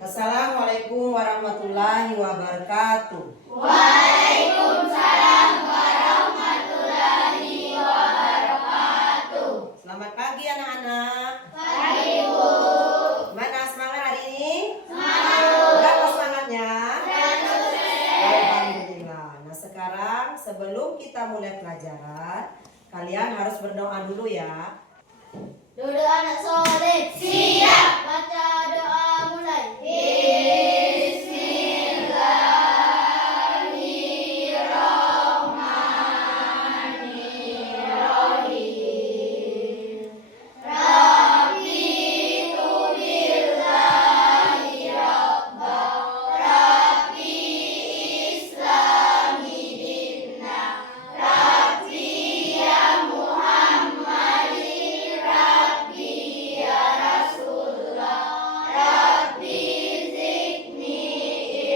Assalamualaikum warahmatullahi wabarakatuh. Waalaikumsalam warahmatullahi wabarakatuh. Selamat pagi anak-anak. Pagi Bu. Mana semangat hari ini? Semangat. Berapa semangatnya? 100%. Alhamdulillah. Nah sekarang sebelum kita mulai pelajaran, kalian harus berdoa dulu ya. Duduk anak soleh. Siap. Baca doa mulai. Bismillahirrahmanirrahim. Rabbi tubillahi rabba. Rabbi islami dinna. Rabbi ya Muhammadi. Rabbi ya Rasulullah. Rabbi zidni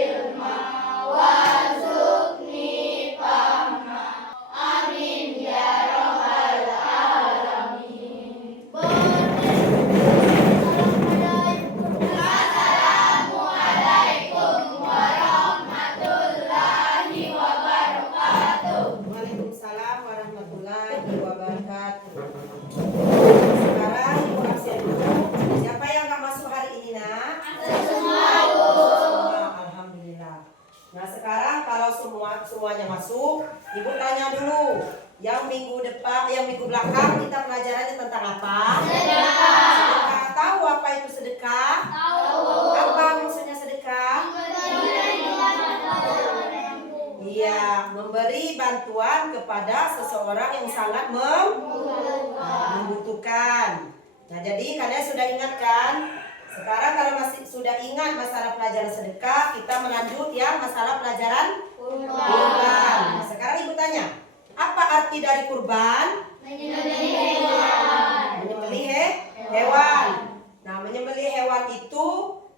ilma warzuqni fahma. Amin ya rabbal alamin. Assalamualaikum warahmatullahi wabarakatuh. Waalaikumsalam warahmatullahi wabarakatuh. Sekarang ibu absen dulu. Siapa yang gak masuk hari ini nak? Semua Bu. Semua, alhamdulillah. Nah sekarang kalau semuanya masuk, ibu tanya dulu. Yang minggu belakang kita pelajarannya tentang apa? Sedekah. Tahu apa itu sedekah? Apa maksudnya sedekah? Iya, memberi bantuan kepada seseorang yang sangat membutuhkan. Nah, jadi kalian sudah ingat kan? Sekarang kalau masih sudah ingat masalah pelajaran sedekah, kita melanjut yang masalah pelajaran kurban. Nah, sekarang ibu tanya, apa arti dari kurban? Menyembelih hewan. Nah, menyembelih hewan itu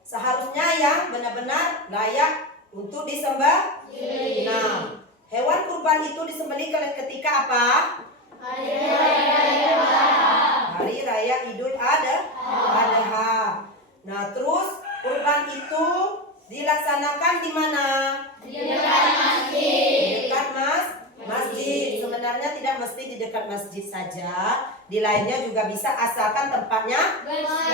seharusnya yang benar-benar layak untuk disembah. Nah, hewan kurban itu disembelih ketika apa? Hari Raya Idul Adha. Nah, terus kurban itu dilaksanakan di mana? Di dekat masjid. Di dekat masjid. Sebenarnya tidak mesti di dekat masjid saja. Di lainnya juga bisa asalkan tempatnya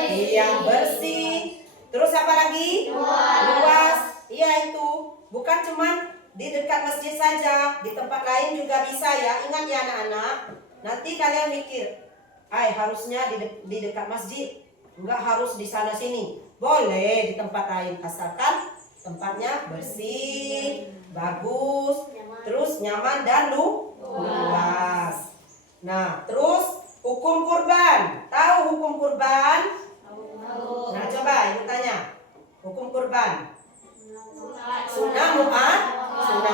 yang bersih. Terus apa lagi? Luas. Iya itu. Bukan cuma di dekat masjid saja, di tempat lain juga bisa ya. Ingat ya anak-anak. Nanti kalian mikir, harusnya di dekat masjid. Enggak harus di sana sini. Boleh di tempat lain asalkan tempatnya bersih, bagus, terus nyaman dan luas. Nah, terus hukum kurban. Tahu hukum kurban? Nah, coba ibu tanya. Hukum kurban. Sunnah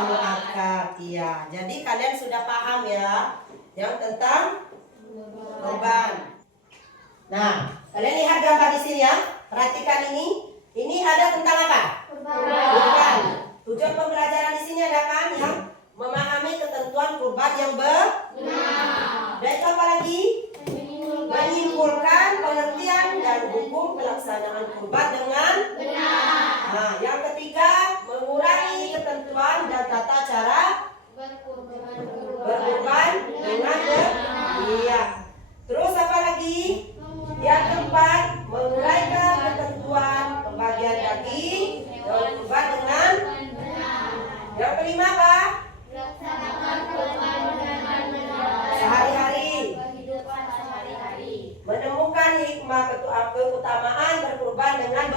muakkad. Iya. Jadi kalian sudah paham ya yang tentang kurban. Nah, kalian lihat gambar di sini ya. Perhatikan ini. Ini ada tentang apa? Kurban. Tujuan pembelajaran di sini ada kan yang memahami ketentuan kurban yang benar. Dan itu apa lagi? Menyimpulkan pengertian dan hukum pelaksanaan kurban dengan benar. Nah, yang ketiga, mengurangi ketentuan dan tata cara berkurban dengan benar. Iya. Terus apa lagi? Yang keempat, menguraikan ketentuan pembagian daging dalam kurban dengan benar. Yang kelima apa? Sehari-hari. Menemukan hikmah keutamaan berkurban dengan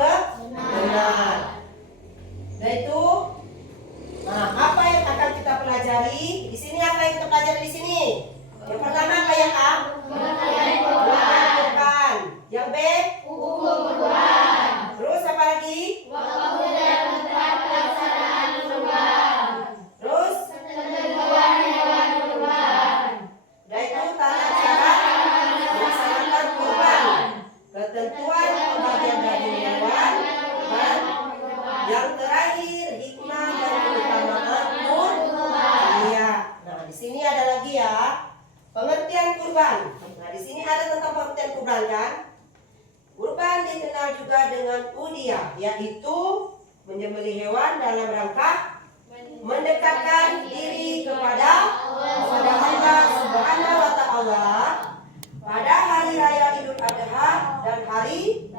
dengan udyah, yaitu menyembelih hewan dalam rangka mendekatkan diri kepada Allah Subhanahu wa Ta'ala pada hari raya Idul Adha dan hari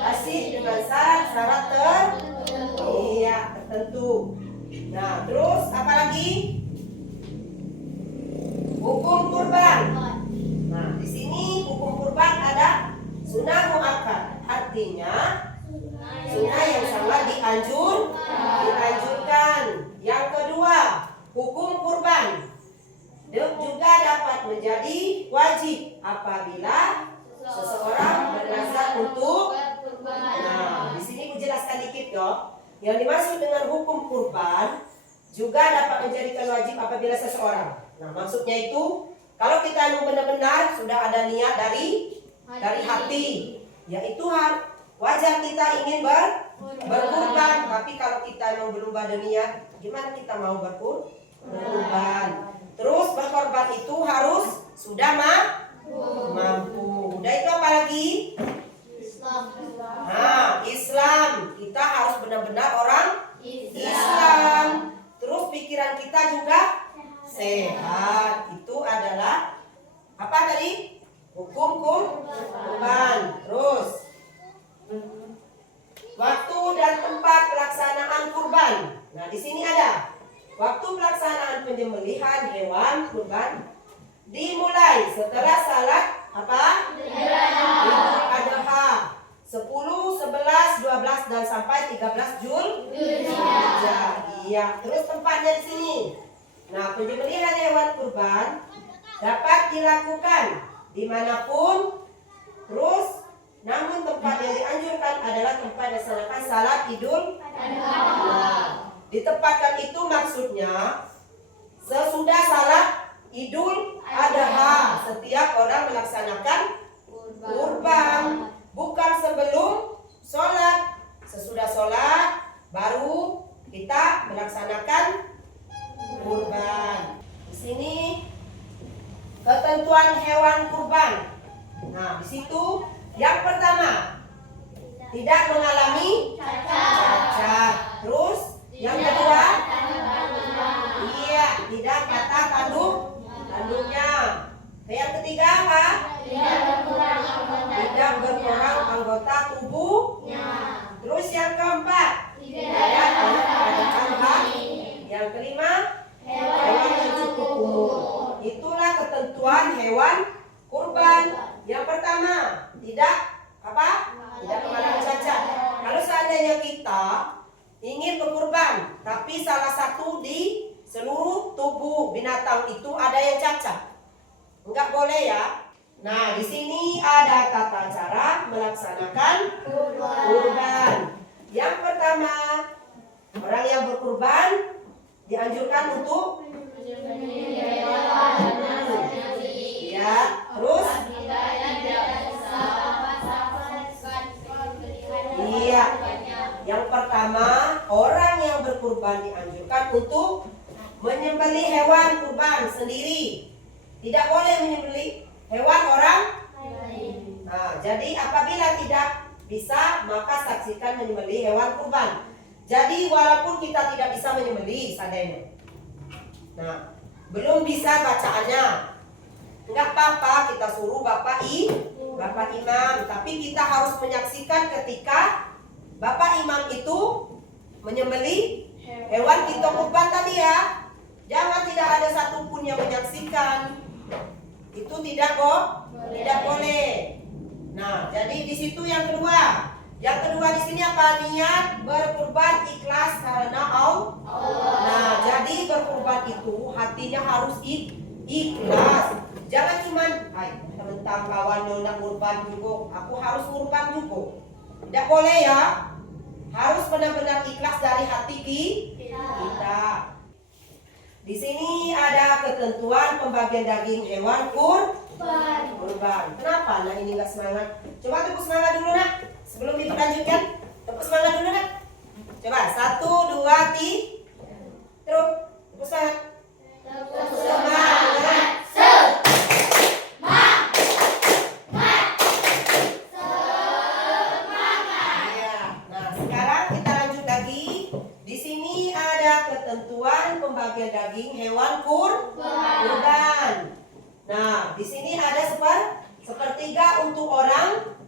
Tasik dengan syarat-syarat tertentu. Nah, terus apa lagi? Hukum kurban. Nah, di sini hukum kurban ada sunnah muakkad, artinya sunnah yang sangat dianjurkan. Yang kedua, hukum kurban juga dapat menjadi wajib apabila seseorang bernazar untuk. Nah, di sini aku jelaskan dikit yo. Yang dimaksud dengan hukum kurban juga dapat menjadikan wajib apabila seseorang. Nah, maksudnya itu kalau kita benar-benar sudah ada niat dari hati, yaitu wajar kita ingin berkurban. Tapi kalau kita belum ada niat, gimana kita mau berkurban? Terus berkorban itu harus sudah mampu. Udah itu apa lagi? Nah, Islam. Kita harus benar-benar orang Islam. Terus pikiran kita juga sehat. Itu adalah apa tadi? Hukum kurban. Terus waktu dan tempat pelaksanaan kurban. Nah, di sini ada waktu pelaksanaan penyembelihan hewan kurban dimulai setelah salat apa? Idul Adha 10, 11, 12 dan sampai 13 Zulhijjah. Iya, terus tempatnya di sini. Nah, penyembelihan hewan kurban dapat dilakukan dimanapun. Terus, namun tempat yang dianjurkan adalah tempat dilaksanakan salat Idul Adha. Nah, ditempatkan itu maksudnya sesudah salat Idul Adha setiap orang melaksanakan kurban. Bukan sebelum sholat. Sesudah sholat baru kita melaksanakan kurban. Di sini ketentuan hewan kurban. Nah, di situ yang pertama tidak mengalami cacat. Terus yang kedua, iya, tidak patah tanduknya. Yang ketiga apa? Tidak berkurang anggota tubuhnya. Terus yang keempat, tidak ada. Yang kelima, hewan yang cukup umur. Itulah ketentuan hewan kurban. Yang pertama, tidak apa? Tidak mengalami cacat. Kalau seandainya kita ingin berkurban, tapi salah satu di seluruh tubuh binatang itu ada yang cacat, enggak boleh ya. Nah, di sini ada tata cara melaksanakan kurban. Yang pertama, orang yang berkurban dianjurkan untuk ya, terus iya. Yang pertama, orang yang berkurban dianjurkan untuk menyembelih hewan kurban sendiri. Tidak boleh menyembelih hewan orang. Nah, jadi apabila tidak bisa, maka saksikan menyembelih hewan kurban. Jadi walaupun kita tidak bisa menyembelih seandainya, nah, belum bisa bacaannya, enggak apa-apa, kita suruh Bapak Imam. Tapi kita harus menyaksikan ketika Bapak Imam itu menyembelih hewan kita kurban tadi ya. Jangan tidak ada satupun yang menyaksikan. Itu tidak boleh. Nah, jadi di situ yang kedua. Yang kedua di sini apa? Niat berkurban ikhlas karena Allah. Nah, jadi berkurban itu hatinya harus ikhlas. Jangan cuman, tentang kawan nak kurban juga, aku harus kurban juga. Tidak boleh ya. Harus benar-benar ikhlas dari hati kita. Di sini ada ketentuan pembagian daging hewan kurban. Kenapa? Nah, ini nggak semangat. Coba tepuk semangat dulu nak. Sebelum ibu lanjutkan, tepuk semangat dulu nak. Coba 1, 2, 3. Terus tepuk semangat. Semangat. sekarang kita lanjut lagi. Di sini ada ketentuan pembagian daging hewan kurban. Nah, di sini ada sepertiga untuk orang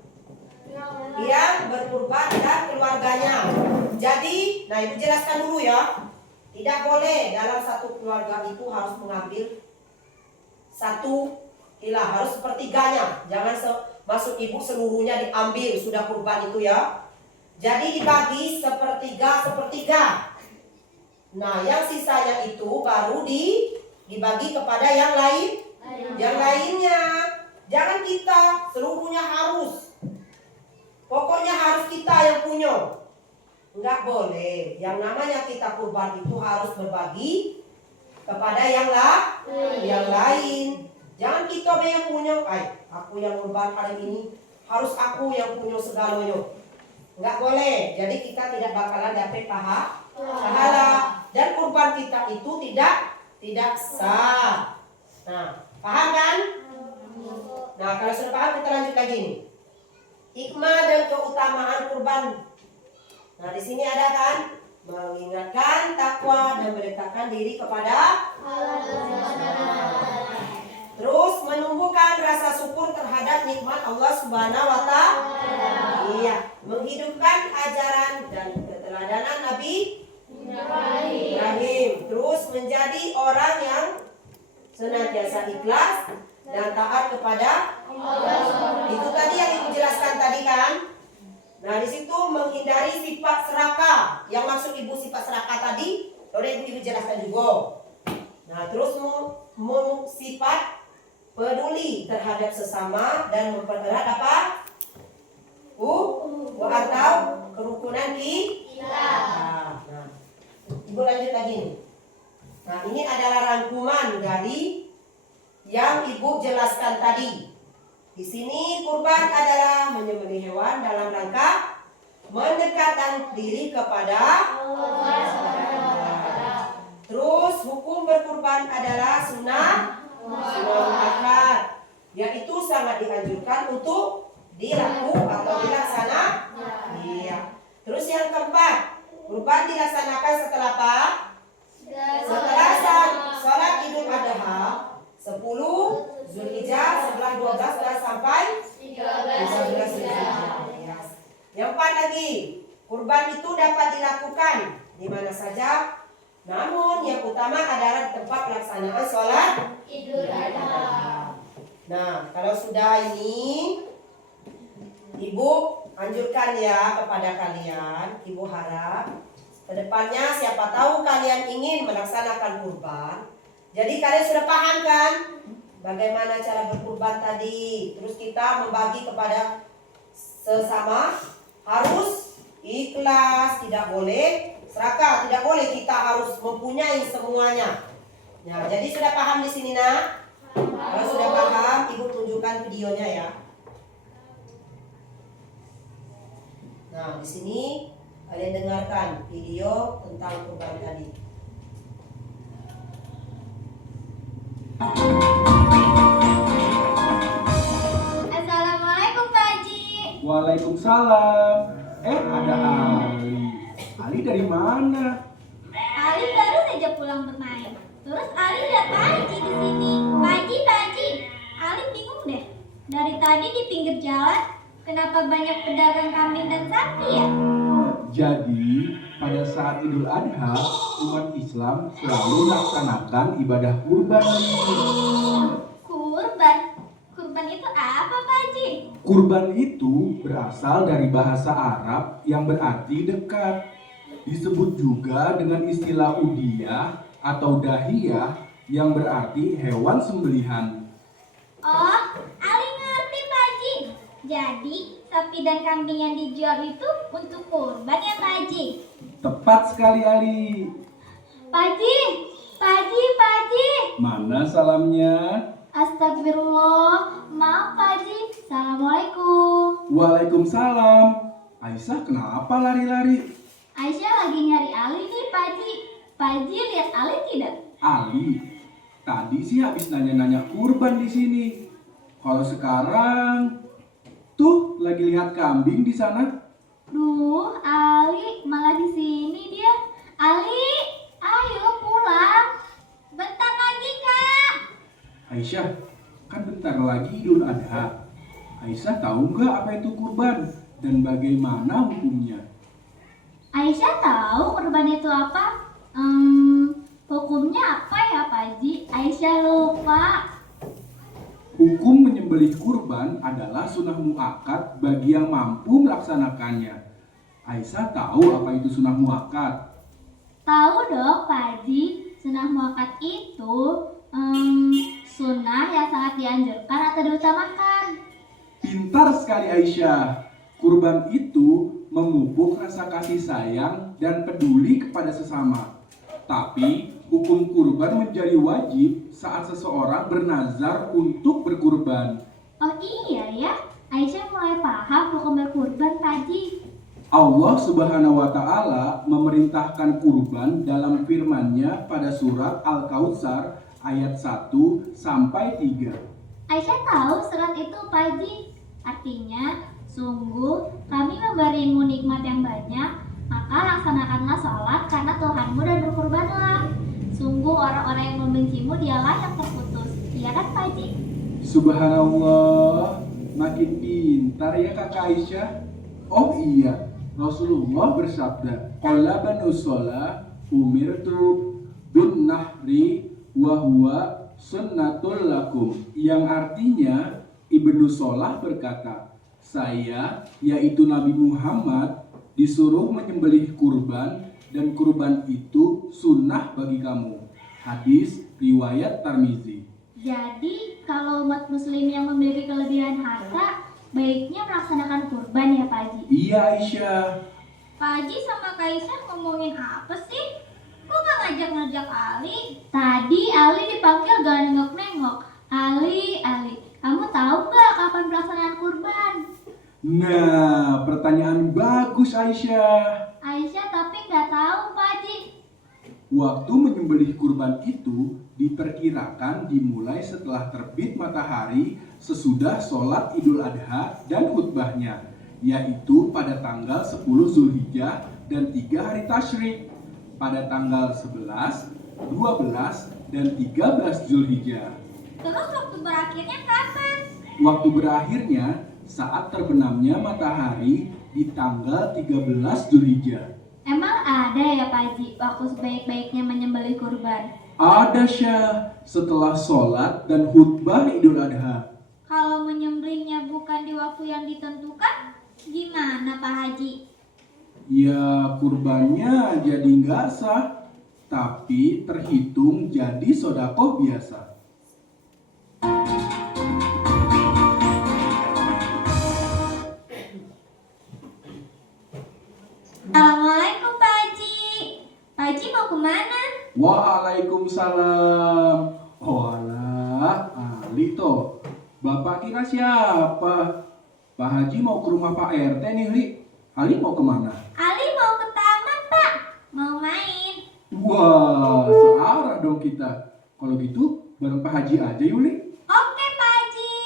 yang berkurban dan keluarganya. Jadi, nah Ibu jelaskan dulu ya. Tidak boleh dalam satu keluarga itu harus mengambil satu hilah, harus sepertiganya. Jangan maksud Ibu seluruhnya diambil sudah kurban itu ya. Jadi dibagi sepertiga. Nah, yang sisanya itu baru dibagi kepada yang lain. Yang lainnya. Jangan kita seluruhnya harus. Pokoknya harus kita yang punya. Enggak boleh. Yang namanya kita kurban itu harus berbagi kepada yang lain. Jangan kita yang punya. Aku yang kurban hari ini, harus aku yang punya segalanya. Enggak boleh. Jadi kita tidak bakalan dapat pahala. Dan kurban kita itu tidak sah. Nah, paham kan? Nah, kalau sudah paham kita lanjut lagi nih. Hikmah dan keutamaan kurban. Nah, di sini ada kan mengingatkan takwa dan mendekatkan diri kepada Allah. Terus menumbuhkan rasa syukur terhadap nikmat Allah Subhanahu wa Ta'ala. Iya, menghidupkan ajaran dan keteladanan Nabi Ibrahim. Terus menjadi orang yang senantiasa ikhlas dan taat kepada Allah. Itu tadi yang Ibu jelaskan tadi kan. Nah, di situ menghindari sifat serakah. Yang maksud Ibu sifat serakah tadi, udah Ibu jelaskan juga. Nah, terus sifat peduli terhadap sesama dan mempererat apa? Atau kerukunan kita. Nah, Ibu lanjut lagi nih. Nah, ini adalah rangkuman dari yang Ibu jelaskan tadi. Di sini kurban adalah menyembelih hewan dalam rangka mendekatkan diri kepada Allah. Terus hukum berkurban adalah sunnah muakkad, yaitu sangat dianjurkan untuk dilaksanakan. Iya. Terus yang keempat, kurban dilaksanakan setelah apa? Setelah salat Idul Adha 10 Zulhijjah 11, 12 sampai 13 Zulhijjah. Yang empat lagi, kurban itu dapat dilakukan di mana saja. Namun yang utama adalah di tempat pelaksanaan sholat Idul Adha. Nah, kalau sudah ini, Ibu anjurkan ya kepada kalian. Ibu harap kedepannya siapa tahu kalian ingin melaksanakan kurban. Jadi kalian sudah paham kan bagaimana cara berkurban tadi. Terus kita membagi kepada sesama, harus ikhlas, tidak boleh serakah, tidak boleh kita harus mempunyai semuanya. Nah, jadi sudah paham di sini nak? Kalau sudah paham, Ibu tunjukkan videonya ya. Nah, di sini kalian dengarkan video tentang kurban tadi. Assalamualaikum Pak Haji. Waalaikumsalam. Ada Ali. Ali dari mana? Ali baru saja pulang bermain. Terus Ali lihat Pak Haji di sini. Pak Haji. Ali bingung deh. Dari tadi di pinggir jalan, kenapa banyak pedagang kambing dan sapi ya? Jadi, pada saat Idul Adha, umat Islam selalu melaksanakan ibadah kurban. Kurban? Kurban itu apa Pak Haji? Kurban itu berasal dari bahasa Arab yang berarti dekat. Disebut juga dengan istilah udhiyah atau dahiyah yang berarti hewan sembelihan. Oh, Ali ngerti Pak Haji. Jadi, sapi dan kambing yang dijual itu untuk kurban ya Pak Haji? Tepat sekali Ali. Pak Haji. Mana salamnya? Astagfirullah, maaf Pak Haji. Assalamualaikum. Waalaikumsalam. Aisyah kenapa lari-lari? Aisyah lagi nyari Ali nih Pak Haji. Pak Haji lihat Ali tidak? Ali, tadi sih habis nanya-nanya kurban di sini. Kalau sekarang, tuh lagi lihat kambing di sana. Duh, Ali Adha. Aisyah tahu nggak apa itu kurban dan bagaimana hukumnya? Aisyah tahu kurban itu apa? Hukumnya apa ya Pak Haji? Aisyah lupa. Hukum menyembelih kurban adalah sunnah muakkad bagi yang mampu melaksanakannya. Aisyah tahu apa itu sunnah muakkad? Tahu dong Pak Haji, sunnah muakkad itu sunnah yang sangat dianjurkan atau diutamakan. Pintar sekali Aisyah. Kurban itu memupuk rasa kasih sayang dan peduli kepada sesama. Tapi hukum kurban menjadi wajib saat seseorang bernazar untuk berkurban. Oh iya ya, Aisyah mulai paham hukum berkurban Pak Haji. Allah Subhanahu wa Ta'ala memerintahkan kurban dalam firman-Nya pada surat Al-Kautsar ayat 1 sampai 3. Aisyah tahu surat itu Pak Haji. Artinya, sungguh kami memberimu nikmat yang banyak, maka laksanakanlah sholat karena Tuhanmu dan berkurbanlah. Sungguh orang-orang yang membencimu dialah yang terputus. Iya kan Pak Haji? Subhanallah, makin pintar ya kakak Aisyah. Oh iya, Rasulullah bersabda, "Qala banu sholah umirtu bin nahri wa huwa sunnatul lakum." Yang artinya Ibnu Sholah berkata, saya yaitu Nabi Muhammad disuruh menyembelih kurban dan kurban itu sunnah bagi kamu. Hadis riwayat Tirmizi. Jadi, kalau umat muslim yang memiliki kelebihan harta, baiknya melaksanakan kurban ya Pak Haji? Iya Aisyah. Pak Haji sama Kak Aisyah ngomongin apa sih? Kok gak ngajak-ngajak Ali? Tadi Ali dipanggil gak nengok-nengok. Ali, kamu tahu gak kapan pelaksanaan kurban? Nah, pertanyaan bagus Aisyah. Aisyah tapi gak tahu Pak Haji. Waktu menyembelih kurban itu diperkirakan dimulai setelah terbit matahari sesudah sholat Idul Adha dan khutbahnya, yaitu pada tanggal 10 Zulhijjah dan 3 hari Tasyrik, pada tanggal 11, 12, dan 13 Zulhijjah. Terus waktu berakhirnya kapan? Waktu berakhirnya saat terbenamnya matahari di tanggal 13 Zulhijjah. Emang ada ya Pak Haji waktu sebaik-baiknya menyembelih kurban? Ada Syah, setelah sholat dan khutbah Idul Adha. Kalau menyembelihnya bukan di waktu yang ditentukan, gimana Pak Haji? Ya kurbannya jadi nggak sah, tapi terhitung jadi sodako biasa. Assalamualaikum Pak Haji. Pak Haji mau kemana? Waalaikumsalam. Oh alah, Ali toh. Bapak kira siapa? Pak Haji mau ke rumah Pak RT nih, Li. Ali mau kemana? Ali mau ke taman Pak. Mau main. Wah, searah dong kita. Kalau gitu, bareng Pak Haji aja yuk, Li. Oke Pak Haji.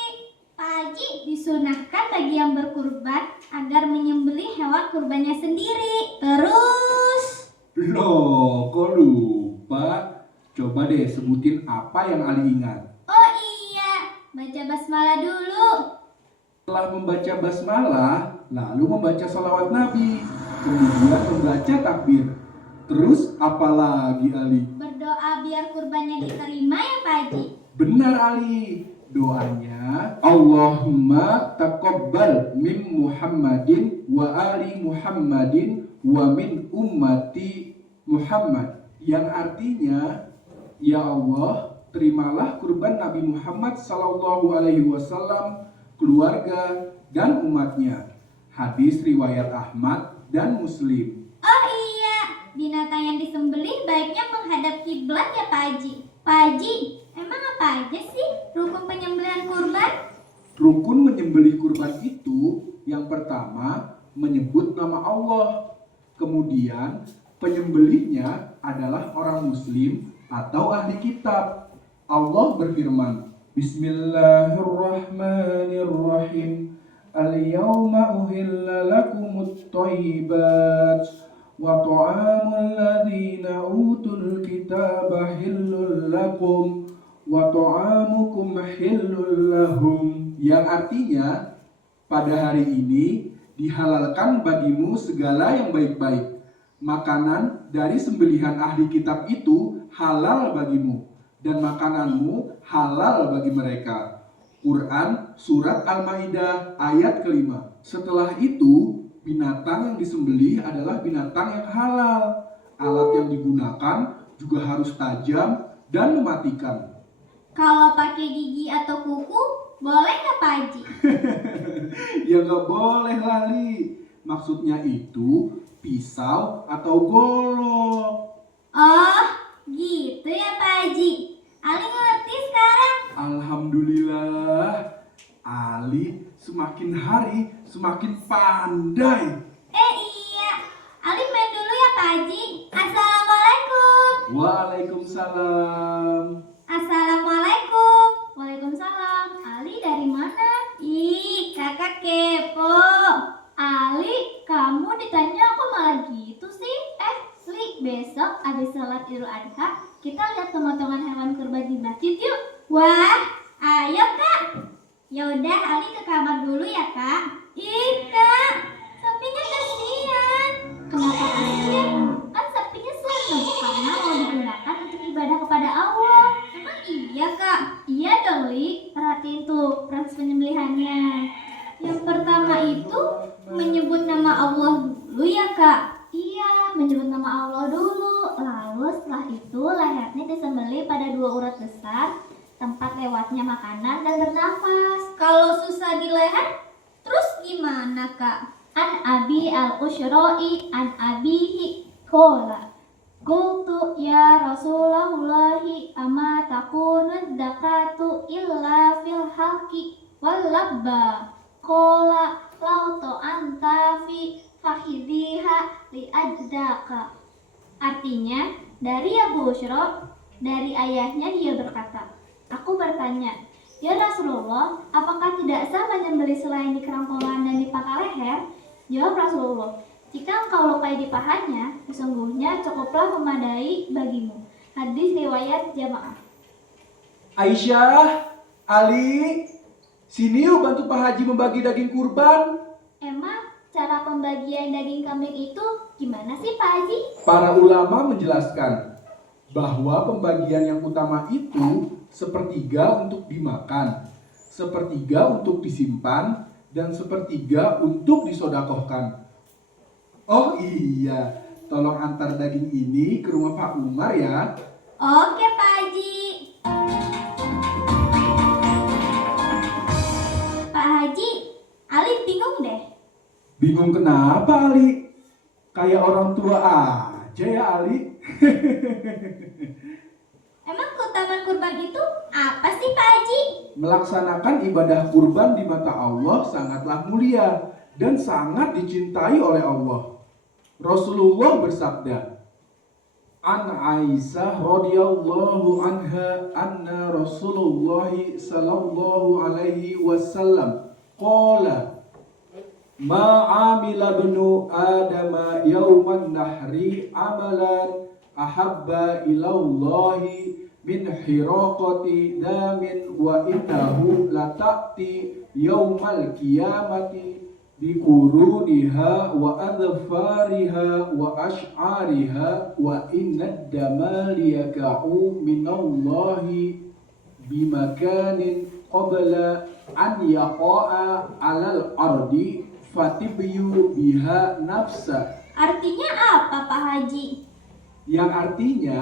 Pak Haji disunahkan bagi yang berkurban agar menyembelih hewan kurbannya sendiri. Terus Loh, kok lupa? Coba deh sebutin apa yang Ali ingat. oh iya, baca basmalah dulu. Setelah membaca basmalah, lalu membaca salawat Nabi, kemudian membaca takbir. Terus apa lagi Ali? Berdoa biar kurbannya diterima ya Pak Haji. Benar Ali. Doanya Allahumma taqabbal min Muhammadin wa ali Muhammadin wa min ummati Muhammad, yang artinya, ya Allah, terimalah kurban Nabi Muhammad sallallahu alaihi wasallam, keluarga dan umatnya. Hadis riwayat Ahmad dan Muslim. Oh iya, binatang yang disembelih baiknya menghadap kiblat ya Pak Haji. Pak Haji, emang apa aja sih rukun penyembelihan kurban? Rukun menyembelih kurban itu yang pertama menyebut nama Allah. Kemudian penyembelihnya adalah orang muslim atau ahli kitab. Allah berfirman, Bismillahirrahmanirrahim. Al-yawma uhilla lakumut thayyibat wa ta'amul ladzina utul kitaba hillul lakum wa ta'amukum hillul lahum, yang artinya pada hari ini dihalalkan bagimu segala yang baik-baik. Makanan dari sembelihan ahli kitab itu halal bagimu, dan makananmu halal bagi mereka. Quran Surat Al-Ma'idah ayat ke-5. Setelah itu, binatang yang disembelih adalah binatang yang halal. Alat yang digunakan juga harus tajam dan mematikan. Kalau pakai gigi atau kuku, boleh nggak Pak Haji? Ya nggak boleh Lali. Maksudnya itu pisau atau golok. Oh, gitu ya Pak Haji. Ali ngerti sekarang. Alhamdulillah, Ali semakin hari semakin pandai. Iya, Ali main dulu ya Pak Haji. Assalamualaikum. Waalaikumsalam. Assalamualaikum. Waalaikumsalam. Ali dari mana? Ih, kakak kepo. Ali, kamu ditanya aku malah gitu sih. Li, besok abis sholat Idul Adha kita lihat pemotongan hewan kurban di masjid yuk. Wah, ayo kak. Yaudah, Ali ke kamar dulu ya kak. Ih kak, sapinya kasihan. Kenapa kasihan? Kan sapinya senang karena mau digunakan untuk ibadah kepada Allah. Emang iya kak? Iya dong Li, perhatiin tuh proses penyembelihannya. Yang pertama itu menyebut nama Allah dulu ya kak. Iya, menyebut nama Allah dulu. Lalu setelah itu lehernya disembelih pada 2 urat besar, tempat lewatnya makanan dan bernafas. Kalau susah di leher, terus gimana kak? An Abi al-Ushra'i an Abihi Kola Qultu ya Rasulallahi ama takunud dakatu illa fil halki wal labba Kola lauto antafi fahidiha li ajdaka. Artinya, dari Abu Ushra, dari ayahnya dia berkata, aku bertanya, ya Rasulullah, apakah tidak sah menyembelih selain di kerongkongan dan di pangkal leher? Jawab Rasulullah, jika engkau lukai di pahanya, sesungguhnya cukuplah memadai bagimu. Hadis riwayat jamaah. Aisyah, Ali, sini yuk bantu Pak Haji membagi daging kurban. Emang cara pembagian daging kambing itu gimana sih Pak Haji? Para ulama menjelaskan bahwa pembagian yang utama itu sepertiga untuk dimakan, sepertiga untuk disimpan, dan sepertiga untuk disodakohkan. Oh iya, tolong antar daging ini ke rumah Pak Umar ya. Oke Pak Haji. Pak Haji, Ali bingung deh. Bingung kenapa Ali? Kayak orang tua aja ya Ali. Emang keutamaan kurban itu apa sih Pak Haji? Melaksanakan ibadah kurban di mata Allah sangatlah mulia dan sangat dicintai oleh Allah. Rasulullah bersabda, An Aisyah radhiyallahu anha anna Rasulullah sallallahu alaihi wasallam qala Ma'amila bnu Adama yawman nahri amalan ahabba ilallahi min hiraqati damin wa innahu lata'ti yawmal qiyamati biquruniha wa adfariha wa ash'ariha wa innad dama liyaka'u minallahi bimakanin qabla an yaqa'a alal ardi fatibyu biha nafsa. Artinya apa Pak Haji? Yang artinya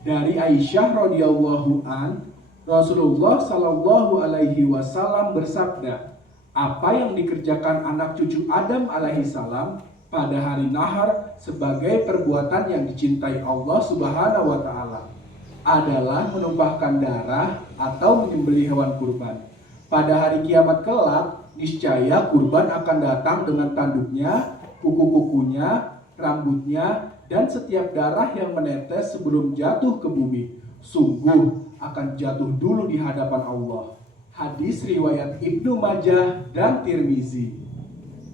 dari Aisyah radhiyallahu an, Rasulullah sallallahu alaihi wasallam bersabda, apa yang dikerjakan anak cucu Adam alaihi salam pada hari nahar sebagai perbuatan yang dicintai Allah subhanahu wa ta'ala adalah menumpahkan darah atau menyembelih hewan kurban. Pada hari kiamat kelak, niscaya kurban akan datang dengan tanduknya, kuku-kukunya, rambutnya, dan setiap darah yang menetes sebelum jatuh ke bumi. Sungguh akan jatuh dulu di hadapan Allah. Hadis riwayat Ibnu Majah dan Tirmizi.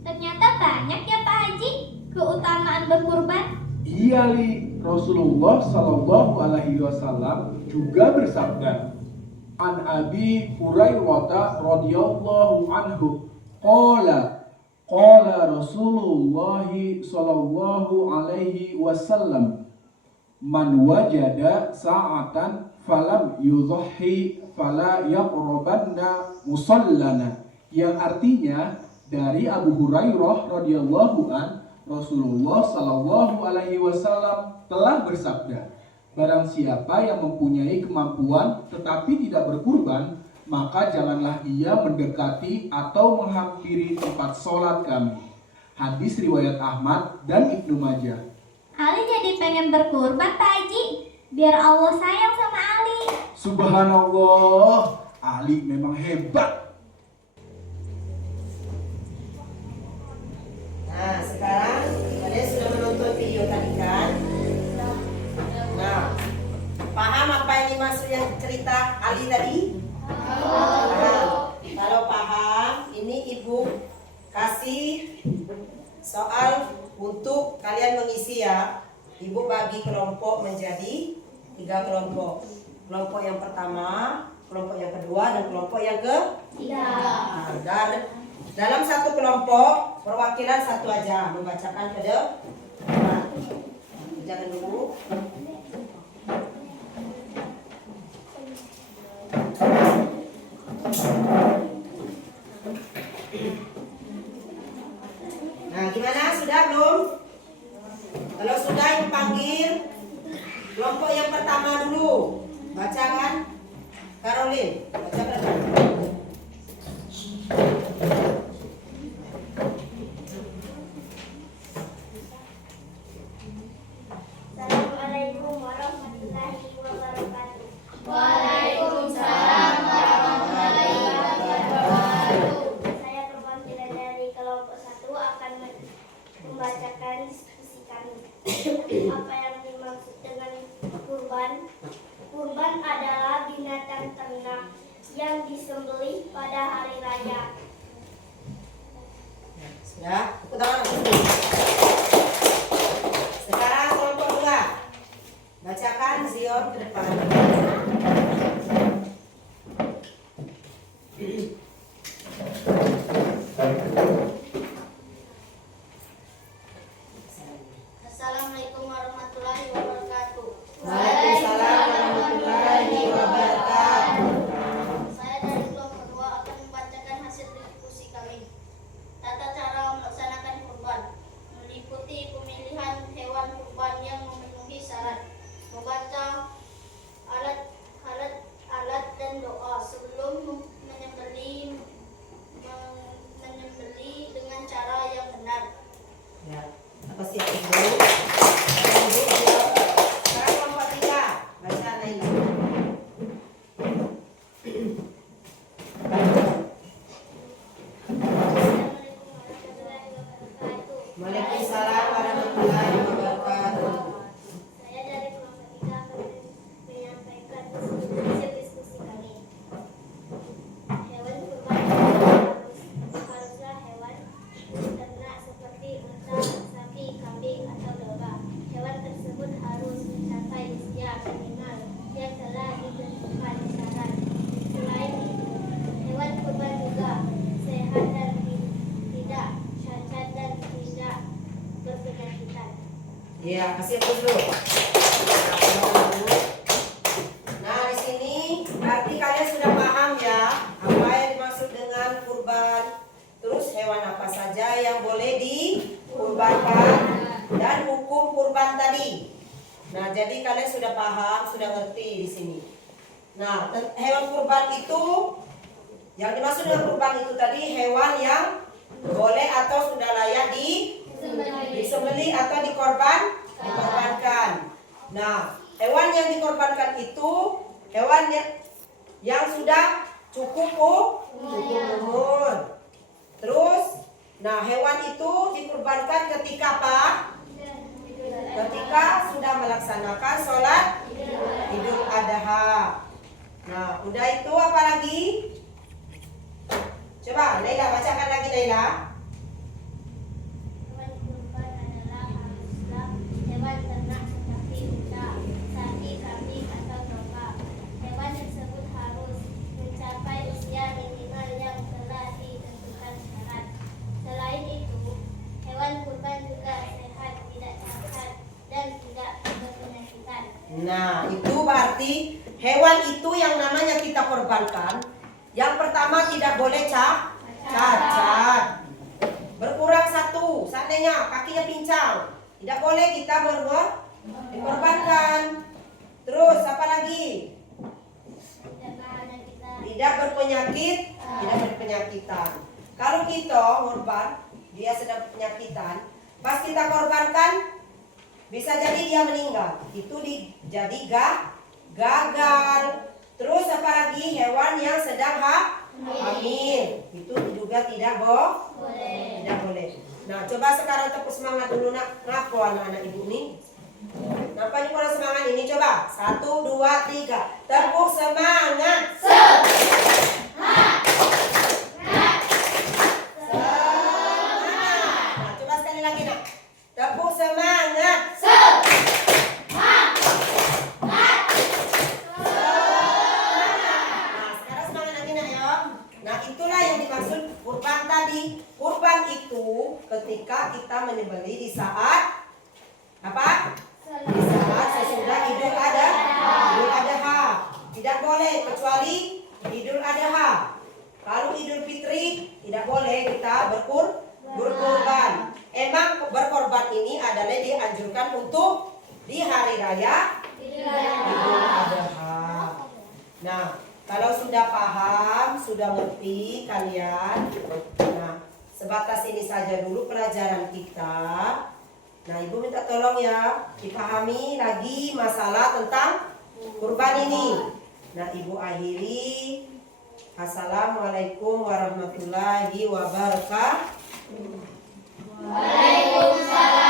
Ternyata banyak ya Pak Haji keutamaan berkurban. Iya Li, Rasulullah sallallahu alaihi wasallam juga bersabda, An Abi Hurairah radhiyallahu anhu qala Rasulullah sallallahu alaihi wasallam man wajada sa'atan falam yudhhi fala yaqrabanna musallana, yang artinya dari Abu Hurairah radhiyallahu an, Rasulullah sallallahu alaihi wasallam telah bersabda, barang siapa yang mempunyai kemampuan tetapi tidak berkurban, maka janganlah ia mendekati atau menghampiri tempat sholat kami. Hadis riwayat Ahmad dan Ibnu Majah. Ali jadi pengen berkurban Pak Haji, biar Allah sayang sama Ali. Subhanallah, Ali memang hebat. Nah, sekarang kalian sudah menonton video tadi kan? Nah, paham apa yang dimaksud yang cerita Ali tadi? Paham. Kalau paham, ini ibu kasih soal untuk kalian mengisi ya. Ibu bagi kelompok menjadi 3 kelompok. Kelompok yang pertama, kelompok yang kedua, dan kelompok yang ketiga. Nah, dalam satu kelompok perwakilan satu aja membacakan pada. Nah, jangan dulu. Nah, gimana? Sudah belum? Kalau sudah, yang panggil kelompok yang pertama dulu. Baca kan? Caroline, baca kan? Assalamualaikum warahmatullahi wabarakatuh. Waalaikumsalam warahmatullahi wabarakatuh. Saya perwakilan dari kelompok 1 akan membacakan diskusi kami. Apa yang dimaksud dengan kurban? Kurban adalah binatang ternak yang disembelih pada hari raya. Sudah? Tepuk tangan dulu. Sekarang kelompok 2. Bacakan Zion ke depan. Assalamualaikum warahmatullahi wabarakatuh. Waalaikumsalam warahmatullahi wabarakatuh. Saya dari kelompok 2 akan membacakan hasil diskusi kami. Tata cara melaksanakan kurban meliputi pemilihan hewan kurban yang memenuhi syarat, membaca alat dan doa sebelum menyembelih dengan cara yang benar. Ya, apa sih itu? Sekarang kelompok 3. Baca Naila. Waalaikumsalam warahmatullahi wabarakatuh. Saya dari kelompok 3 akan menyampaikan hasil diskusi kami. Hewan kurban haruslah hewan ternak seperti unta, sapi, kambing, atau domba. Hewan tersebut harus mencapai usia minimal yang telah ditentukan syarat. Selain itu, hewan kurban juga sehat dan tidak cacat dan tidak berpenyakitan. Iya, kasih aku dulu. Nah, di sini berarti kalian sudah paham ya apa yang dimaksud dengan kurban. Terus hewan apa saja yang boleh dikurbankan dan hukum kurban tadi. Nah, jadi kalian sudah paham, sudah ngerti di sini. Nah, hewan kurban itu yang dimaksud dengan kurban itu tadi hewan yang boleh atau sudah layak disembelih atau dikorbankan. Nah, hewan yang dikorbankan itu hewan yang sudah cukup umur. Terus, nah hewan itu dikurbankan ketika apa? Ketika sudah melaksanakan sholat Idul Adha. Nah, udah itu apa lagi? Coba Naila bacakan lagi Naila. Hewan kurban adalah haruslah hewan ternak seperti unta, sapi, kambing, atau domba. Hewan tersebut harus Nah, itu berarti hewan itu yang namanya kita korbankan. Yang pertama tidak boleh cacat. Berkurang satu, seandainya kakinya pincang, tidak boleh kita dikorbankan. Terus apa lagi? Tidak berpenyakitan. Kalau kita korban, dia sedang penyakitan, pas kita korbankan, bisa jadi dia meninggal. Itu jadi gagal. Terus apa lagi? Hewan yang sedang hamil, itu juga tidak boleh. Tidak boleh. Nah, coba sekarang tepuk semangat dulu nak. Ngapo anak-anak ibu nih? Nampaknya kurang semangat ini, coba 1, 2, 3 tepuk semangat. Semangat. Nah, coba sekali lagi nak. Tepuk semangat. Nah, sekarang semangat lagi nak ya. Nah, itulah yang dimaksud kurban tadi. Kurban itu ketika kita menyembelih di saat apa? Di saat sesudah Idul Adha. Tidak boleh kecuali Idul Adha. Kalau Idul Fitri tidak boleh kita berkorban. Emang berkorban ini adalah dianjurkan untuk di hari raya Idul Adha. Nah, kalau sudah paham, sudah ngerti kalian. Nah, sebatas ini saja dulu pelajaran kita. Nah, ibu minta tolong ya, dipahami lagi masalah tentang kurban ini. Nah, ibu akhiri. Assalamualaikum warahmatullahi wabarakatuh. Waalaikumsalam.